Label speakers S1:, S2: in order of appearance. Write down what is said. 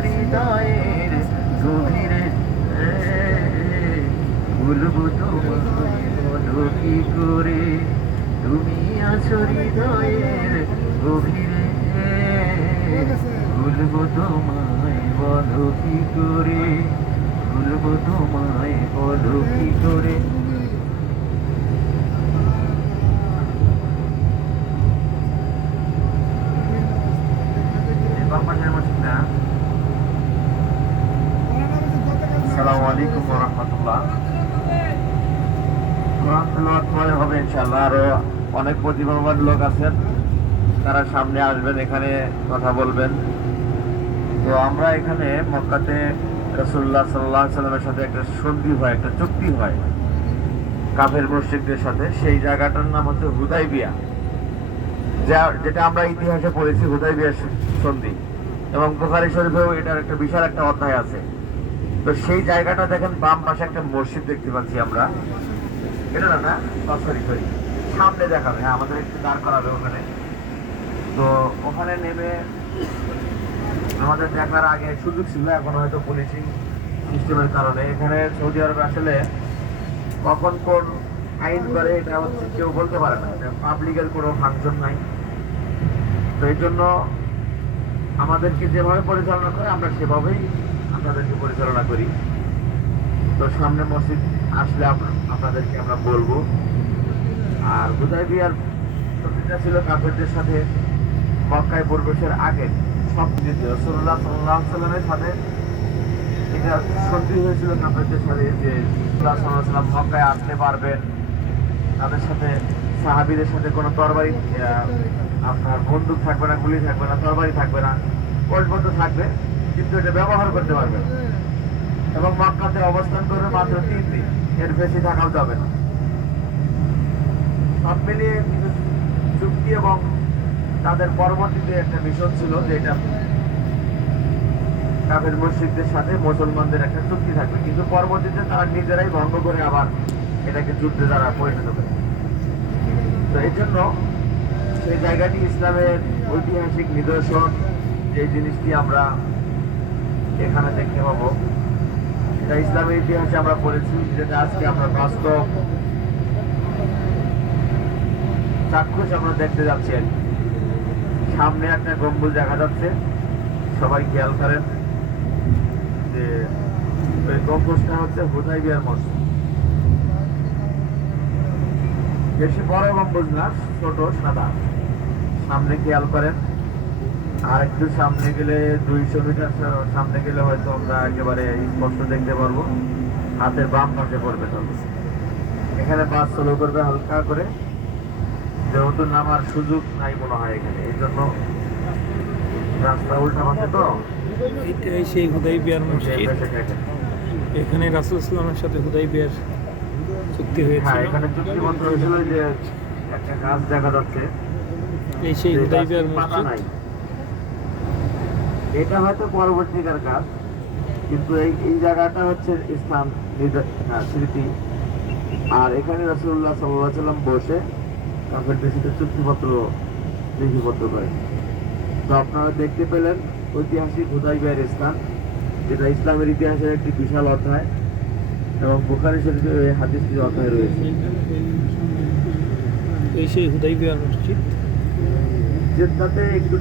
S1: হৃদয়ের গভীরে ভুলবো তোমায় বলো কি করে তুমি আছো গভীরে ভুলবো তোমায় বলো কি করে? ভুলবো তোমায় বলো কি করে আরও অনেক প্রতিভাবান লোক আছেন। তারা সামনে আসবেন, এখানে কথা বলবেন। তো আমরা এখানে মক্কাতে রসুল্লাহ সাল্লাহ সাল্লামের সাথে একটা সন্ধি হয়, একটা চুক্তি হয় কাফের মুশরিকদের সাথে। সেই জায়গাটার নাম হচ্ছে হুদাইবিয়া, যা, যেটা আমরা ইতিহাসে পড়েছি হুদাইবিয়া সন্ধি। এবং বুখারী শরীফেও এটার একটা বিশাল একটা অধ্যায় আছে। তো সেই জায়গাটা দেখেন, বাম পাশে একটা মসজিদ দেখতে পাচ্ছি আমরা। এটা না না? Sorry sorry. সামনে দেখাবে। হ্যাঁ আমাদের একটু দাঁড় করাবে ওখানে। তো ওখানে নেমে আমাদের দেখার আগে সুযোগ ছিল, এখন হয়তো পুলিশিং সিস্টেমের কারণে। এখানে সৌদি আরবে আসলে কখন কোন আইন করে এটা হচ্ছে কেউ বলতে পারে না। পাবলিকের কোনো ফাংশন নাই। তো এই জন্য আমাদেরকে যেভাবে পরিচালনা করে, আমরা সেভাবেই আপনাদেরকে পরিচালনা করি। তো সামনে মসজিদ আসলে আপ- আপনাদেরকে আমরা বলব। আর হুদাই বিয়ার সত্যিটা ছিল কাফেরদের সাথে মক্কায় প্রবেশের আগে। সব রসুল্লাহ সাল্লাহ সাল্লামের সাথে এটা সত্যি হয়েছিল কাফেরদের সাথে যে রসুল্লাহ সাল্লাহ সাল্লাম মক্কায় আসতে পারবেন, তাদের সাথে সাহাবিদের সাথে কোনো তরবারি আপনার বন্দুক থাকবে না, গুলি থাকবে না, তরবারি থাকবে না পরিবর্ত থাকবে, কিন্তু এটা ব্যবহার করতে পারবে এবং মক্কাতে অবস্থান করবে মাত্র তিন দিন, এর বেশি থাকাও যাবে না। সব মিলিয়ে কিছু চুক্তি এবং তাদের পরবর্তীতে একটা মিশন ছিল যে এটা মসজিদদের সাথে মুসলমানদের একটা চুক্তি থাকবে। কিন্তু পরবর্তীতে তারা নিজেরাই ভঙ্গ করে আবার এটাকে যুদ্ধে দ্বারা পরিণত করে। তো এই জন্য সেই জায়গাটি ইসলামের ঐতিহাসিক নিদর্শন। যে জিনিসটি আমরা এখানে দেখতে পাবো সেটা ইসলামের ইতিহাসে আমরা পড়েছি, যেটা আজকে আমরা বাস্তব চাক্ষুষ আমরা দেখতে যাচ্ছি আর কি। সামনে একটা গম্বুজ দেখা যাচ্ছে। সবাই খেয়াল করেন যে ওই গম্বুজটা হচ্ছে হুদাই বিয়ার মসজিদ। বেশি বড় গম্বুজ না, ছোট, সাদা। সামনে খেয়াল করেন। আর একটু সামনে গেলে দুইশো মিটার সামনে গেলে হয়তো আমরা একেবারে স্পষ্ট দেখতে পারব। হাতের বাম পাশে পড়বে তবে এখানে বাস চলো করবে হালকা করে। যেহেতু নামার সুযোগ নাই মনে হয় এখানে এই জন্য রাস্তা উল্টা পাশে তো?
S2: এটাই সেই হুদাই বিয়ার মসজিদ। এখানে রাসুল ইসলামের সাথে হুদাই বিয়ার চুক্তি
S1: হ্যাঁ
S2: হয়েছিল
S1: এখানে হয়েছিল যে একটা গাছ দেখা যাচ্ছে।
S2: এই সেই হুদাই বিয়ার মসজিদ?
S1: নাই? এটা হয়তো পরবর্তীকার কাজ কিন্তু এই এই জায়গাটা হচ্ছে ইসলাম হ্যাঁ, স্মৃতি। আর এখানে রসুল্লাহ সাল্লাহ সাল্লাম বসে কাফেরদের সাথে চুক্তিপত্র লিপিবদ্ধ করে। তো আপনারা দেখতে পেলেন ঐতিহাসিক হুদাই বিহার স্থান যেটা ইসলামের ইতিহাসের একটি বিশাল অধ্যায় এবং বুখারি শরীফে এই হাদিসটি অধ্যায় রয়েছে।
S2: এই সেই হুদাই বিয়ার মসজিদ?
S1: যেটাতে একটু